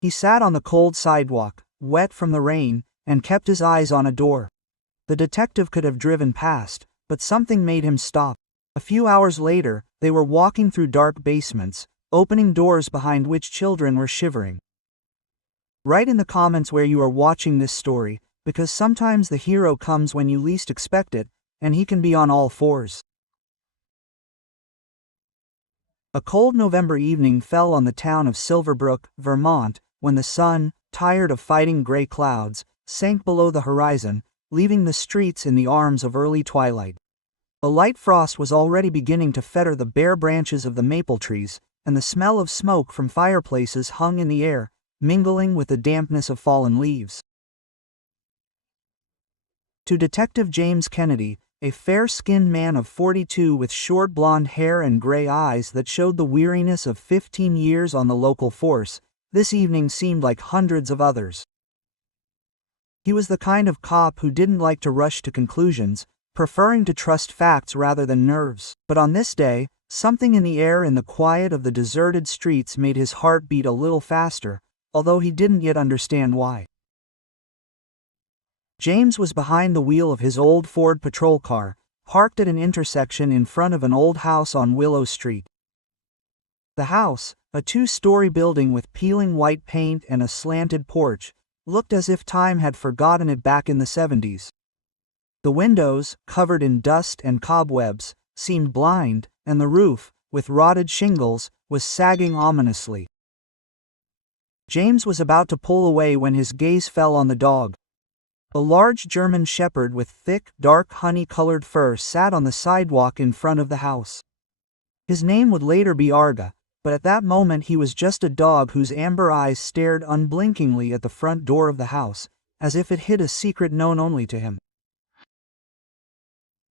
He sat on the cold sidewalk, wet from the rain, and kept his eyes on a door. The detective could have driven past, but something made him stop. A few hours later, they were walking through dark basements, opening doors behind which children were shivering. Write in the comments where you are watching this story, because sometimes the hero comes when you least expect it, and he can be on all fours. A cold November evening fell on the town of Silverbrook, Vermont, when the sun, tired of fighting gray clouds, sank below the horizon, leaving the streets in the arms of early twilight. A light frost was already beginning to fetter the bare branches of the maple trees, and the smell of smoke from fireplaces hung in the air, mingling with the dampness of fallen leaves. To Detective James Kennedy, a fair-skinned man of 42 with short blonde hair and gray eyes that showed the weariness of 15 years on the local force, this evening seemed like hundreds of others. He was the kind of cop who didn't like to rush to conclusions, preferring to trust facts rather than nerves. But on this day, something in the air and the quiet of the deserted streets made his heart beat a little faster, although he didn't yet understand why. James was behind the wheel of his old Ford patrol car, parked at an intersection in front of an old house on Willow Street. The house, a two-story building with peeling white paint and a slanted porch, looked as if time had forgotten it back in the 70s. The windows, covered in dust and cobwebs, seemed blind, and the roof, with rotted shingles, was sagging ominously. James was about to pull away when his gaze fell on the dog. A large German shepherd with thick, dark honey-colored fur sat on the sidewalk in front of the house. His name would later be Arga, but at that moment he was just a dog whose amber eyes stared unblinkingly at the front door of the house, as if it hid a secret known only to him.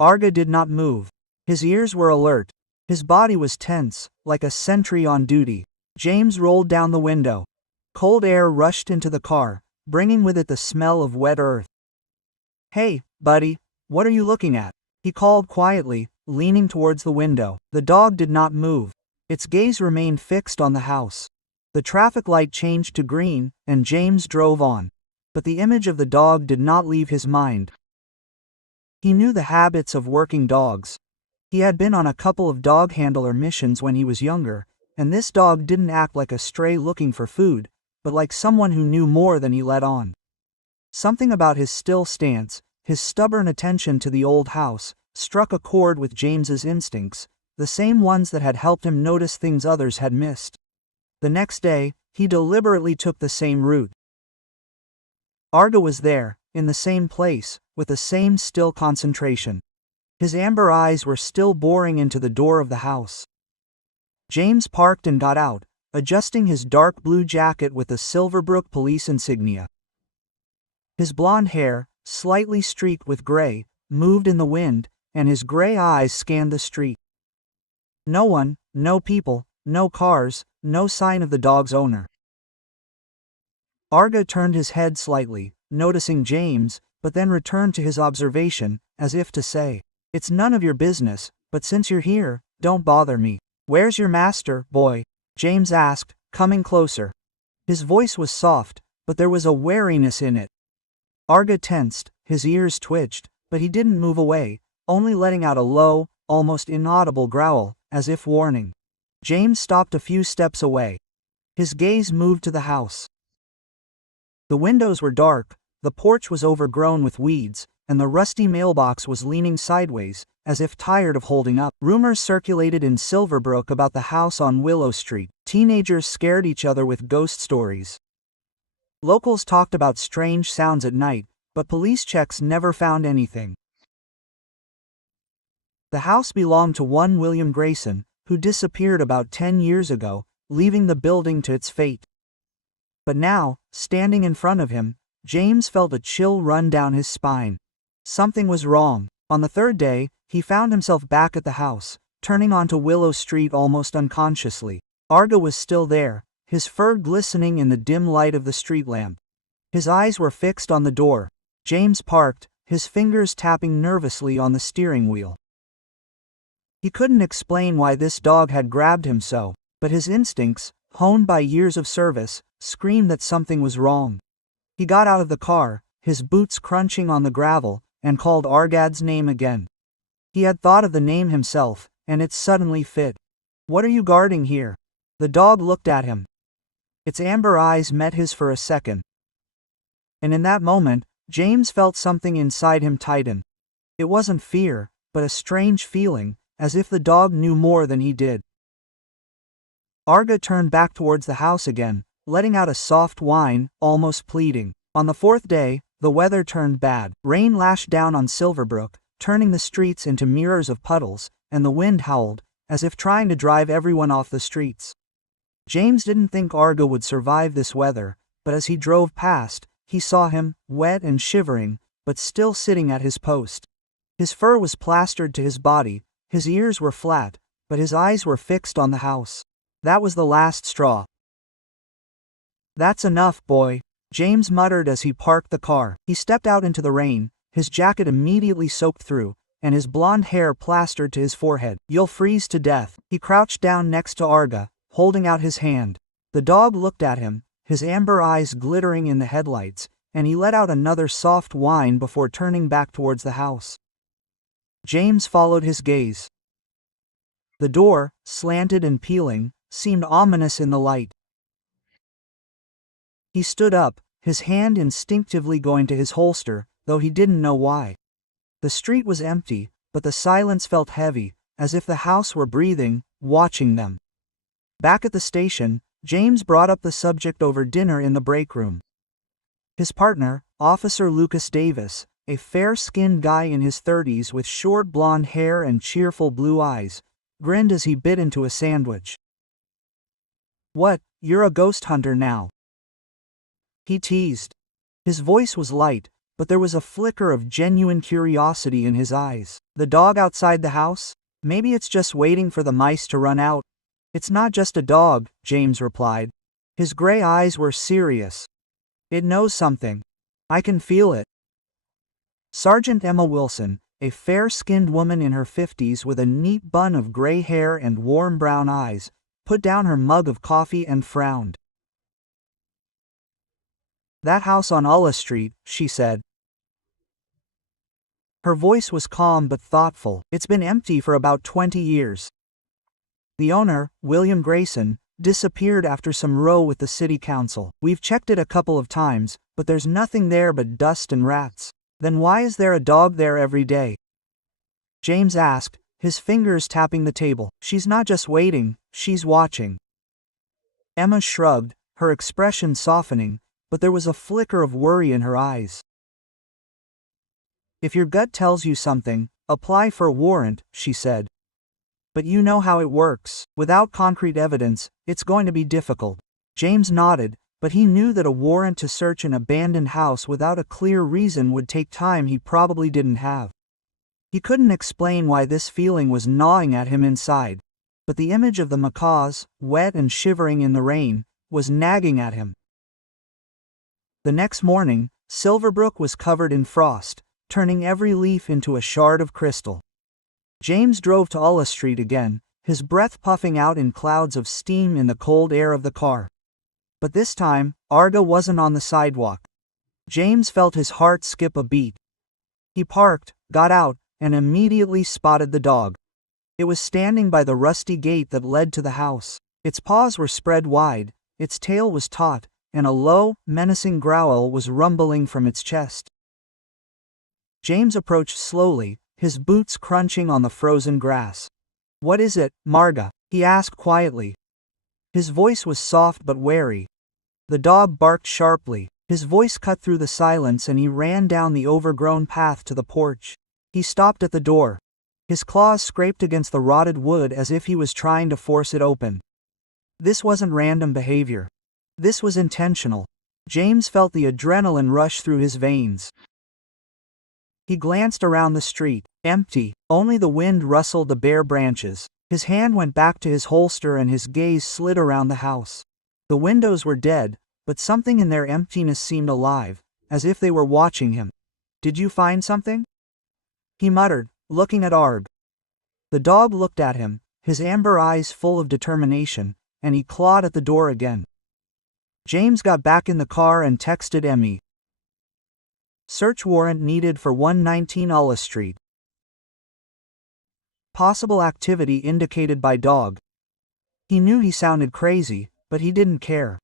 Arga did not move. His ears were alert. His body was tense, like a sentry on duty. James rolled down the window. Cold air rushed into the car, bringing with it the smell of wet earth. "Hey, buddy, what are you looking at?" he called quietly, leaning towards the window. The dog did not move. Its gaze remained fixed on the house. The traffic light changed to green, and James drove on. But the image of the dog did not leave his mind. He knew the habits of working dogs. He had been on a couple of dog handler missions when he was younger, and this dog didn't act like a stray looking for food, but like someone who knew more than he let on. Something about his still stance, his stubborn attention to the old house, struck a chord with James's instincts, the same ones that had helped him notice things others had missed. The next day, he deliberately took the same route. Arga was there, in the same place, with the same still concentration. His amber eyes were still boring into the door of the house. James parked and got out, adjusting his dark blue jacket with the Silverbrook police insignia. His blonde hair, slightly streaked with gray, moved in the wind, and his gray eyes scanned the street. No one, no people, no cars, no sign of the dog's owner. Arga turned his head slightly, noticing James, but then returned to his observation, as if to say, "It's none of your business, but since you're here, don't bother me." "Where's your master, boy?" James asked, coming closer. His voice was soft, but there was a wariness in it. Arga tensed, his ears twitched, but he didn't move away, only letting out a low, almost inaudible growl, as if warning. James stopped a few steps away. His gaze moved to the house. The windows were dark, the porch was overgrown with weeds, and the rusty mailbox was leaning sideways, as if tired of holding up. Rumors circulated in Silverbrook about the house on Willow Street. Teenagers scared each other with ghost stories. Locals talked about strange sounds at night, but police checks never found anything. The house belonged to one William Grayson, who disappeared about 10 years ago, leaving the building to its fate. But now, standing in front of him, James felt a chill run down his spine. Something was wrong. On the third day, he found himself back at the house, turning onto Willow Street almost unconsciously. Arga was still there, his fur glistening in the dim light of the street lamp. His eyes were fixed on the door. James parked, his fingers tapping nervously on the steering wheel. He couldn't explain why this dog had grabbed him so, but his instincts, honed by years of service, screamed that something was wrong. He got out of the car, his boots crunching on the gravel, and called Argad's name again. He had thought of the name himself, and it suddenly fit. "What are you guarding here?" The dog looked at him. Its amber eyes met his for a second. And in that moment, James felt something inside him tighten. It wasn't fear, but a strange feeling, as if the dog knew more than he did. Arga turned back towards the house again, letting out a soft whine, almost pleading. On the fourth day, the weather turned bad. Rain lashed down on Silverbrook, turning the streets into mirrors of puddles, and the wind howled, as if trying to drive everyone off the streets. James didn't think Arga would survive this weather, but as he drove past, he saw him, wet and shivering, but still sitting at his post. His fur was plastered to his body, his ears were flat, but his eyes were fixed on the house. That was the last straw. "That's enough, boy," James muttered as he parked the car. He stepped out into the rain, his jacket immediately soaked through, and his blonde hair plastered to his forehead. "You'll freeze to death." He crouched down next to Arga, holding out his hand. The dog looked at him, his amber eyes glittering in the headlights, and he let out another soft whine before turning back towards the house. James followed his gaze. The door, slanted and peeling, seemed ominous in the light. He stood up, his hand instinctively going to his holster, though he didn't know why. The street was empty, but the silence felt heavy, as if the house were breathing, watching them. Back at the station, James brought up the subject over dinner in the break room. His partner, Officer Lucas Davis, a fair-skinned guy in his 30s with short blonde hair and cheerful blue eyes, grinned as he bit into a sandwich. "What, you're a ghost hunter now?" he teased. His voice was light, but there was a flicker of genuine curiosity in his eyes. "The dog outside the house? Maybe it's just waiting for the mice to run out." "It's not just a dog," James replied. His gray eyes were serious. "It knows something. I can feel it." Sergeant Emma Wilson, a fair-skinned woman in her 50s with a neat bun of gray hair and warm brown eyes, put down her mug of coffee and frowned. "That house on Ulla Street," she said. Her voice was calm but thoughtful. "It's been empty for about 20 years. The owner, William Grayson, disappeared after some row with the city council. We've checked it a couple of times, but there's nothing there but dust and rats." "Then why is there a dog there every day?" James asked, his fingers tapping the table. "She's not just waiting, she's watching." Emma shrugged, her expression softening, but there was a flicker of worry in her eyes. "If your gut tells you something, apply for a warrant," she said. "But you know how it works. Without concrete evidence, it's going to be difficult." James nodded, but he knew that a warrant to search an abandoned house without a clear reason would take time he probably didn't have. He couldn't explain why this feeling was gnawing at him inside, but the image of the macaws, wet and shivering in the rain, was nagging at him. The next morning, Silverbrook was covered in frost, turning every leaf into a shard of crystal. James drove to Ulla Street again, his breath puffing out in clouds of steam in the cold air of the car. But this time, Arga wasn't on the sidewalk. James felt his heart skip a beat. He parked, got out, and immediately spotted the dog. It was standing by the rusty gate that led to the house. Its paws were spread wide, its tail was taut, and a low, menacing growl was rumbling from its chest. James approached slowly, his boots crunching on the frozen grass. "What is it, Marga?" he asked quietly. His voice was soft but wary. The dog barked sharply. His voice cut through the silence and he ran down the overgrown path to the porch. He stopped at the door. His claws scraped against the rotted wood as if he was trying to force it open. This wasn't random behavior. This was intentional. James felt the adrenaline rush through his veins. He glanced around the street. Empty. Only the wind rustled the bare branches. His hand went back to his holster and his gaze slid around the house. The windows were dead, but something in their emptiness seemed alive, as if they were watching him. "Did you find something?" he muttered, looking at Arg. The dog looked at him, his amber eyes full of determination, and he clawed at the door again. James got back in the car and texted Emmy. Search warrant needed for 119 Ulla Street. Possible activity indicated by dog. He knew he sounded crazy, but he didn't care.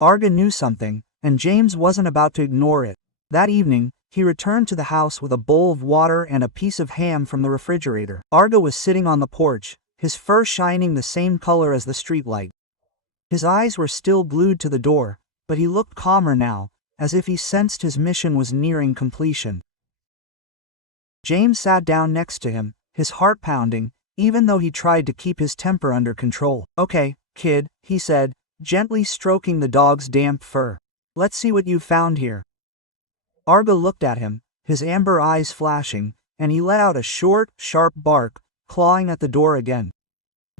Arga knew something, and James wasn't about to ignore it. That evening, he returned to the house with a bowl of water and a piece of ham from the refrigerator. Arga was sitting on the porch, his fur shining the same color as the streetlight. His eyes were still glued to the door, but he looked calmer now, as if he sensed his mission was nearing completion. James sat down next to him, his heart pounding, even though he tried to keep his temper under control. "Okay, kid," he said, gently stroking the dog's damp fur. "Let's see what you've found here." Arga looked at him, his amber eyes flashing, and he let out a short, sharp bark, clawing at the door again.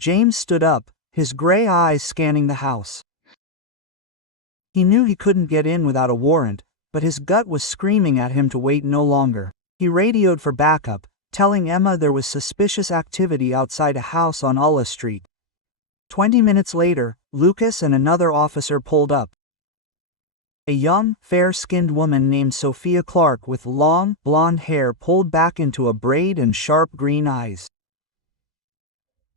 James stood up, his gray eyes scanning the house. He knew he couldn't get in without a warrant, but his gut was screaming at him to wait no longer. He radioed for backup, telling Emma there was suspicious activity outside a house on Ulla Street. 20 minutes later, Lucas and another officer pulled up. A young, fair-skinned woman named Sophia Clark with long, blonde hair pulled back into a braid and sharp green eyes.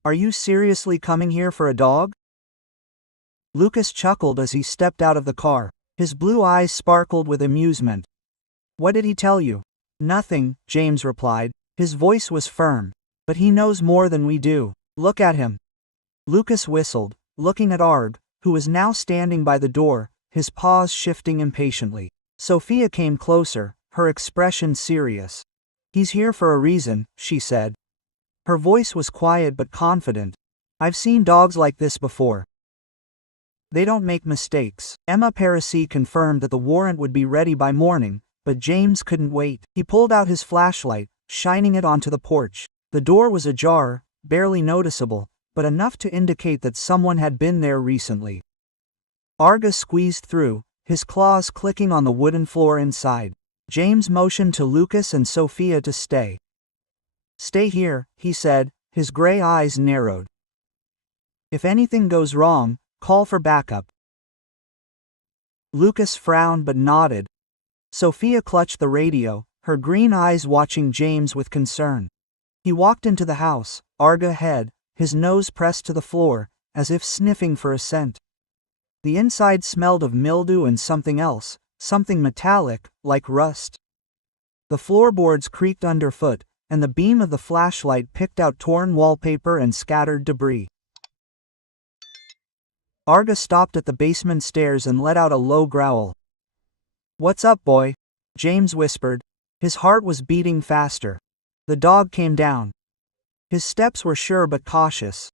"Are you seriously coming here for a dog?" Lucas chuckled as he stepped out of the car. His blue eyes sparkled with amusement. "What did he tell you?" "Nothing," James replied. His voice was firm. "But he knows more than we do. Look at him." Lucas whistled, looking at Arg, who was now standing by the door, his paws shifting impatiently. Sophia came closer, her expression serious. "He's here for a reason," she said. Her voice was quiet but confident. "I've seen dogs like this before. They don't make mistakes." Emma Parisi confirmed that the warrant would be ready by morning, but James couldn't wait. He pulled out his flashlight, shining it onto the porch. The door was ajar, barely noticeable, but enough to indicate that someone had been there recently. Arga squeezed through, his claws clicking on the wooden floor inside. James motioned to Lucas and Sophia to stay. "Stay here," he said, his gray eyes narrowed. "If anything goes wrong, call for backup." Lucas frowned but nodded. Sophia clutched the radio, her green eyes watching James with concern. He walked into the house, Arga ahead, his nose pressed to the floor, as if sniffing for a scent. The inside smelled of mildew and something else, something metallic, like rust. The floorboards creaked underfoot, and the beam of the flashlight picked out torn wallpaper and scattered debris. Arga stopped at the basement stairs and let out a low growl. "What's up, boy?" James whispered. His heart was beating faster. The dog came down. His steps were sure but cautious.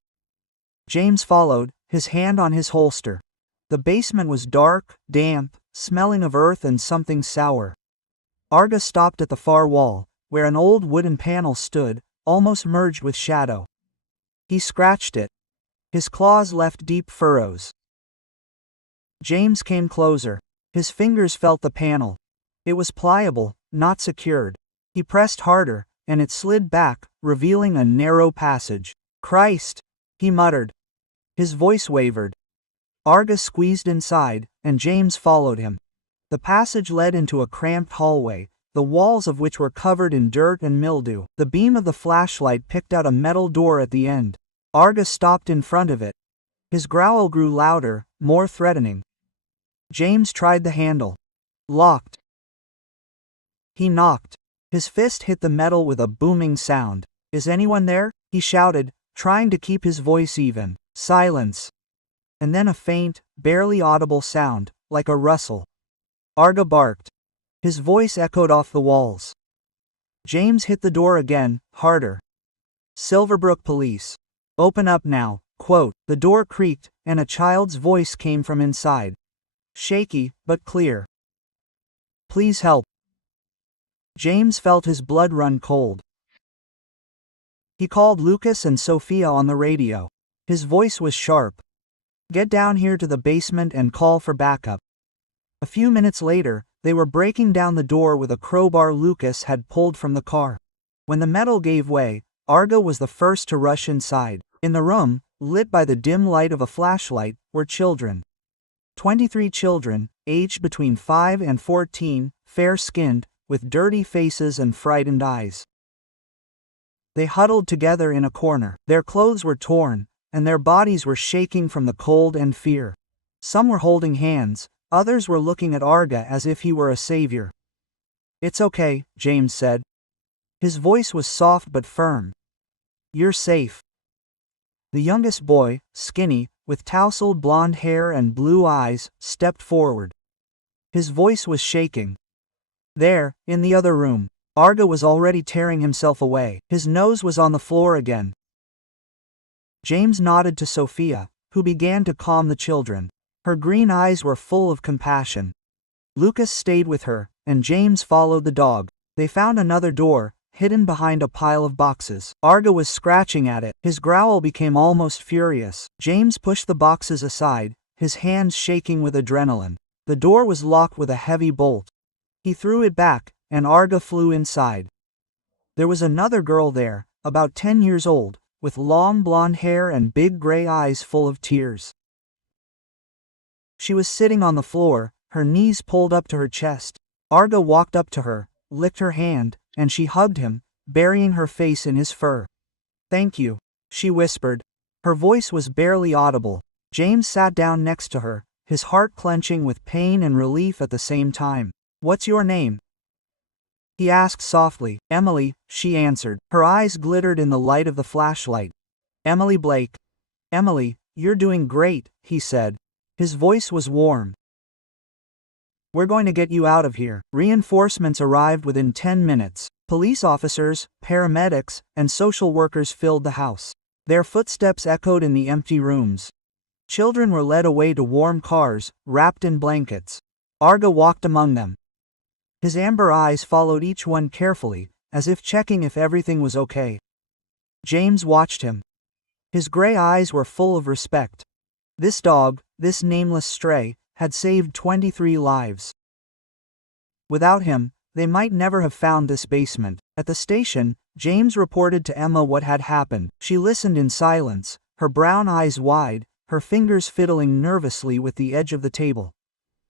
James followed, his hand on his holster. The basement was dark, damp, smelling of earth and something sour. Arga stopped at the far wall, where an old wooden panel stood, almost merged with shadow. He scratched it. His claws left deep furrows. James came closer. His fingers felt the panel. It was pliable, not secured. He pressed harder, and it slid back, revealing a narrow passage. "Christ!" he muttered. His voice wavered. Arga squeezed inside, and James followed him. The passage led into a cramped hallway, the walls of which were covered in dirt and mildew. The beam of the flashlight picked out a metal door at the end. Arga stopped in front of it. His growl grew louder, more threatening. James tried the handle. Locked. He knocked. His fist hit the metal with a booming sound. "Is anyone there?" he shouted, trying to keep his voice even. Silence. And then a faint, barely audible sound, like a rustle. Arga barked. His voice echoed off the walls. James hit the door again, harder. "Silverbrook Police. Open up now." Quote. The door creaked, and a child's voice came from inside. Shaky, but clear. "Please help." James felt his blood run cold. He called Lucas and Sophia on the radio. His voice was sharp. "Get down here to the basement and call for backup." A few minutes later, they were breaking down the door with a crowbar Lucas had pulled from the car. When the metal gave way, Arga was the first to rush inside. In the room, lit by the dim light of a flashlight, were children. 23 children, aged between 5 and 14, fair-skinned, with dirty faces and frightened eyes. They huddled together in a corner. Their clothes were torn, and their bodies were shaking from the cold and fear. Some were holding hands, others were looking at Arga as if he were a savior. "It's okay," James said. His voice was soft but firm. "You're safe." The youngest boy, skinny, with tousled blonde hair and blue eyes, stepped forward. His voice was shaking. There, in the other room, Arga was already tearing himself away. His nose was on the floor again. James nodded to Sophia, who began to calm the children. Her green eyes were full of compassion. Lucas stayed with her, and James followed the dog. They found another door, hidden behind a pile of boxes. Arga was scratching at it. His growl became almost furious. James pushed the boxes aside, his hands shaking with adrenaline. The door was locked with a heavy bolt. He threw it back, and Arga flew inside. There was another girl there, about 10 years old, with long blonde hair and big gray eyes full of tears. She was sitting on the floor, her knees pulled up to her chest. Arga walked up to her, licked her hand, and she hugged him, burying her face in his fur. "Thank you," she whispered. Her voice was barely audible. James sat down next to her, his heart clenching with pain and relief at the same time. "What's your name?" he asked softly. "Emily," she answered. Her eyes glittered in the light of the flashlight. "Emily Blake." "Emily, you're doing great," he said. His voice was warm. "We're going to get you out of here." Reinforcements arrived within 10 minutes. Police officers, paramedics, and social workers filled the house. Their footsteps echoed in the empty rooms. Children were led away to warm cars, wrapped in blankets. Arga walked among them. His amber eyes followed each one carefully, as if checking if everything was okay. James watched him. His gray eyes were full of respect. This dog, this nameless stray, had saved 23 lives. Without him, they might never have found this basement. At the station, James reported to Emma what had happened. She listened in silence, her brown eyes wide, her fingers fiddling nervously with the edge of the table.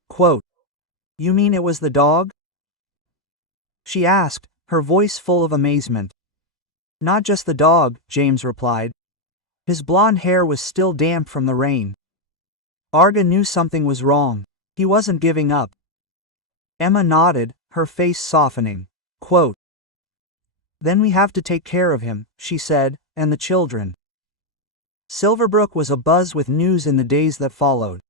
Quote, "You mean it was the dog?" she asked, her voice full of amazement. "Not just the dog," James replied. His blonde hair was still damp from the rain. Arga knew something was wrong. He wasn't giving up. Emma nodded, her face softening. Quote, "Then we have to take care of him," she said, "and the children." Silverbrook was abuzz with news in the days that followed.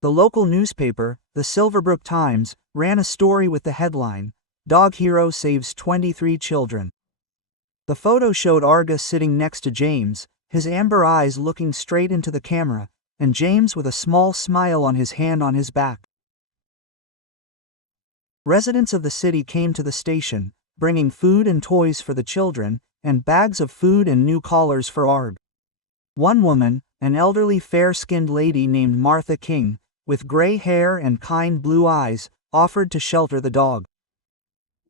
The local newspaper, the Silverbrook Times, ran a story with the headline, "Dog Hero Saves 23 Children." The photo showed Arga sitting next to James, his amber eyes looking straight into the camera, and James with a small smile on his hand on his back. Residents of the city came to the station, bringing food and toys for the children, and bags of food and new collars for Arg. One woman, an elderly fair-skinned lady named Martha King, with gray hair and kind blue eyes, offered to shelter the dog.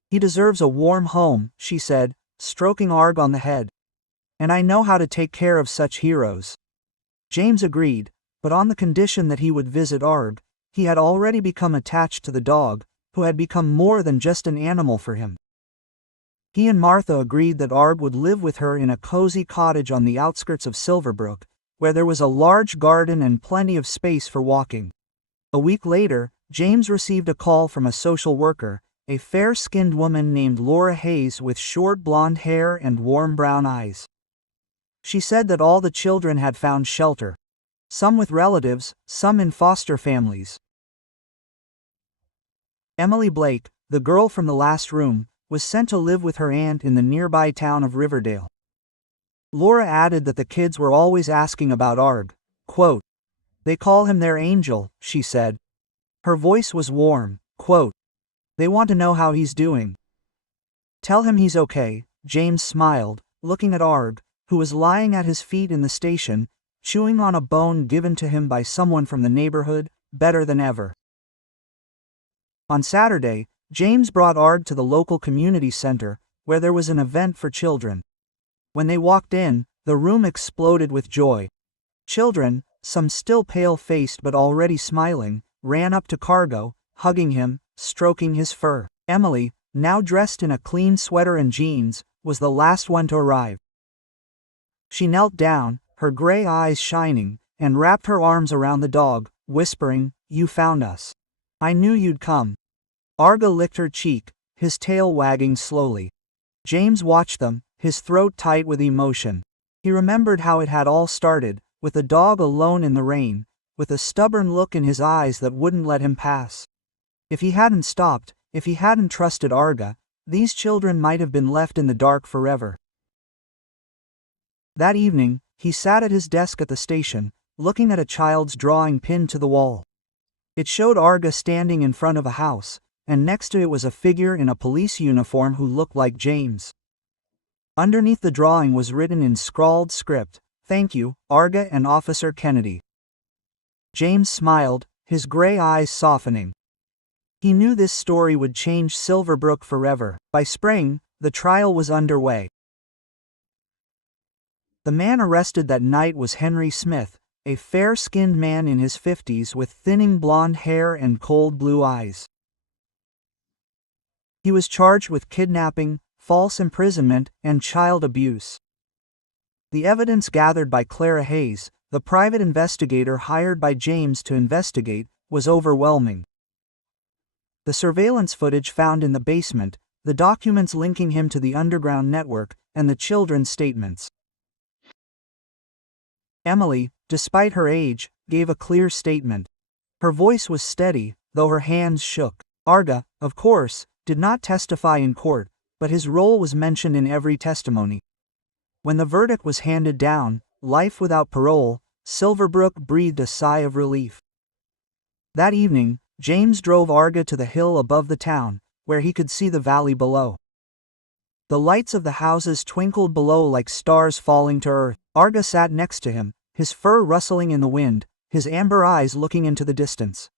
"He deserves a warm home," she said, stroking Arg on the head. "And I know how to take care of such heroes." James agreed, but on the condition that he would visit Arg. He had already become attached to the dog, who had become more than just an animal for him. He and Martha agreed that Arg would live with her in a cozy cottage on the outskirts of Silverbrook, where there was a large garden and plenty of space for walking. A week later, James received a call from a social worker, a fair-skinned woman named Laura Hayes with short blonde hair and warm brown eyes. She said that all the children had found shelter. Some with relatives, some in foster families. Emily Blake, the girl from the last room, was sent to live with her aunt in the nearby town of Riverdale. Laura added that the kids were always asking about Arg. Quote, "They call him their angel," she said. Her voice was warm. Quote, "They want to know how he's doing." "Tell him he's okay," James smiled, looking at Arg, who was lying at his feet in the station, chewing on a bone given to him by someone from the neighborhood, better than ever. On Saturday, James brought Arg to the local community center, where there was an event for children. When they walked in, the room exploded with joy. Children, some still pale-faced but already smiling, ran up to Cargo, hugging him, stroking his fur. Emily, now dressed in a clean sweater and jeans, was the last one to arrive. She knelt down, her gray eyes shining, and wrapped her arms around the dog, whispering, "You found us. I knew you'd come." Arga licked her cheek, his tail wagging slowly. James watched them, his throat tight with emotion. He remembered how it had all started, with the dog alone in the rain, with a stubborn look in his eyes that wouldn't let him pass. If he hadn't stopped, if he hadn't trusted Arga, these children might have been left in the dark forever. That evening, he sat at his desk at the station, looking at a child's drawing pinned to the wall. It showed Arga standing in front of a house, and next to it was a figure in a police uniform who looked like James. Underneath the drawing was written in scrawled script, "Thank you, Arga and Officer Kennedy." James smiled, his gray eyes softening. He knew this story would change Silverbrook forever. By spring, the trial was underway. The man arrested that night was Henry Smith, a fair-skinned man in his 50s with thinning blonde hair and cold blue eyes. He was charged with kidnapping, false imprisonment, and child abuse. The evidence gathered by Clara Hayes, the private investigator hired by James to investigate, was overwhelming. The surveillance footage found in the basement, the documents linking him to the underground network, and the children's statements. Emily, despite her age, gave a clear statement. Her voice was steady, though her hands shook. Arga, of course, did not testify in court, but his role was mentioned in every testimony. When the verdict was handed down, life without parole, Silverbrook breathed a sigh of relief. That evening, James drove Arga to the hill above the town, where he could see the valley below. The lights of the houses twinkled below like stars falling to earth. Arga sat next to him, his fur rustling in the wind, his amber eyes looking into the distance.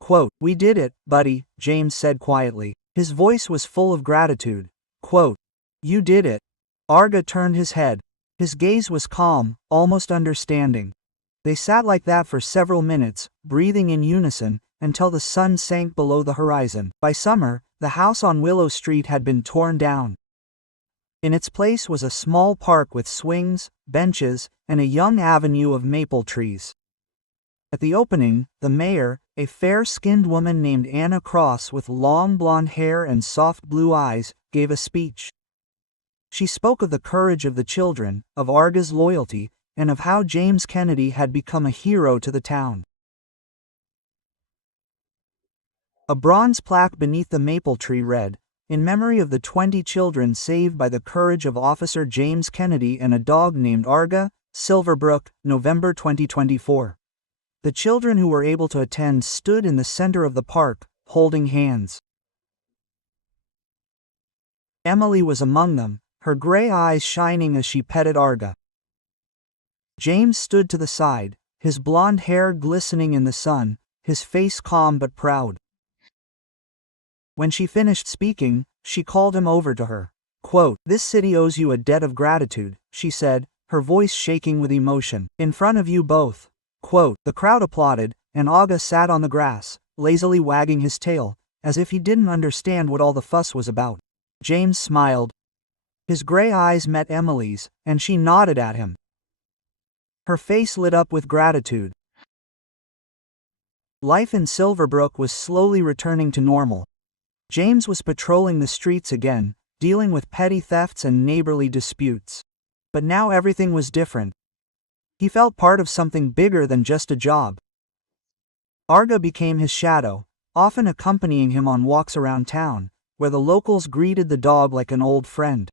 Quote, "We did it, buddy," James said quietly. His voice was full of gratitude. Quote, "You did it." Arga turned his head. His gaze was calm, almost understanding. They sat like that for several minutes, breathing in unison, until the sun sank below the horizon. By summer, the house on Willow Street had been torn down. In its place was a small park with swings, benches, and a young avenue of maple trees. At the opening, the mayor, a fair-skinned woman named Anna Cross with long blonde hair and soft blue eyes, gave a speech. She spoke of the courage of the children, of Arga's loyalty, and of how James Kennedy had become a hero to the town. A bronze plaque beneath the maple tree read, "In memory of the 20 children saved by the courage of Officer James Kennedy and a dog named Arga, Silverbrook, November 2024. The children who were able to attend stood in the center of the park, holding hands. Emily was among them, her gray eyes shining as she petted Arga. James stood to the side, his blonde hair glistening in the sun, his face calm but proud. When she finished speaking, she called him over to her. Quote, "This city owes you a debt of gratitude," she said, her voice shaking with emotion. "In front of you both." Quote, the crowd applauded, and Arga sat on the grass, lazily wagging his tail, as if he didn't understand what all the fuss was about. James smiled. His gray eyes met Emily's, and she nodded at him. Her face lit up with gratitude. Life in Silverbrook was slowly returning to normal. James was patrolling the streets again, dealing with petty thefts and neighborly disputes. But now everything was different. He felt part of something bigger than just a job. Arga became his shadow, often accompanying him on walks around town, where the locals greeted the dog like an old friend.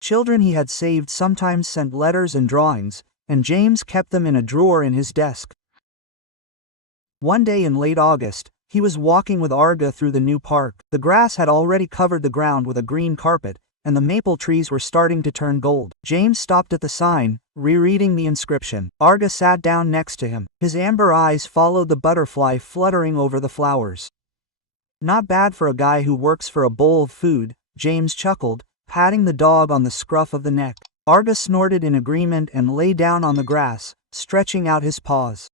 Children he had saved sometimes sent letters and drawings, and James kept them in a drawer in his desk. One day in late August, he was walking with Arga through the new park. The grass had already covered the ground with a green carpet, and the maple trees were starting to turn gold. James stopped at the sign, rereading the inscription. Arga sat down next to him. His amber eyes followed the butterfly fluttering over the flowers. "Not bad for a guy who works for a bowl of food," James chuckled, patting the dog on the scruff of the neck. Arga snorted in agreement and lay down on the grass, stretching out his paws.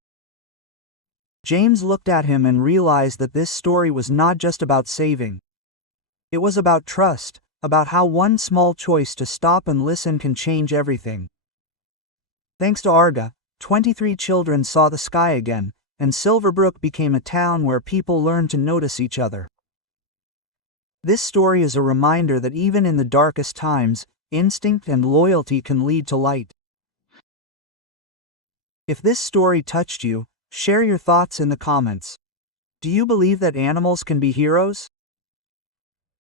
James looked at him and realized that this story was not just about saving. It was about trust, about how one small choice to stop and listen can change everything. Thanks to Arga, 23 children saw the sky again, and Silverbrook became a town where people learned to notice each other. This story is a reminder that even in the darkest times, instinct and loyalty can lead to light. If this story touched you, share your thoughts in the comments. Do you believe that animals can be heroes?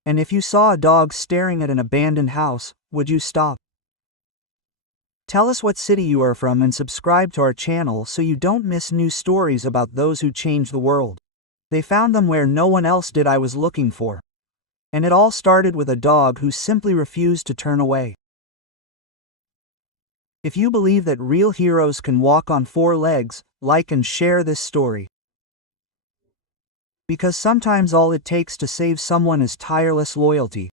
And if you saw a dog staring at an abandoned house, would you stop? Tell us what city you are from and subscribe to our channel so you don't miss new stories about those who changed the world. They found them where no one else did. I was looking for. And it all started with a dog who simply refused to turn away. If you believe that real heroes can walk on 4 legs, like and share this story. Because sometimes all it takes to save someone is tireless loyalty.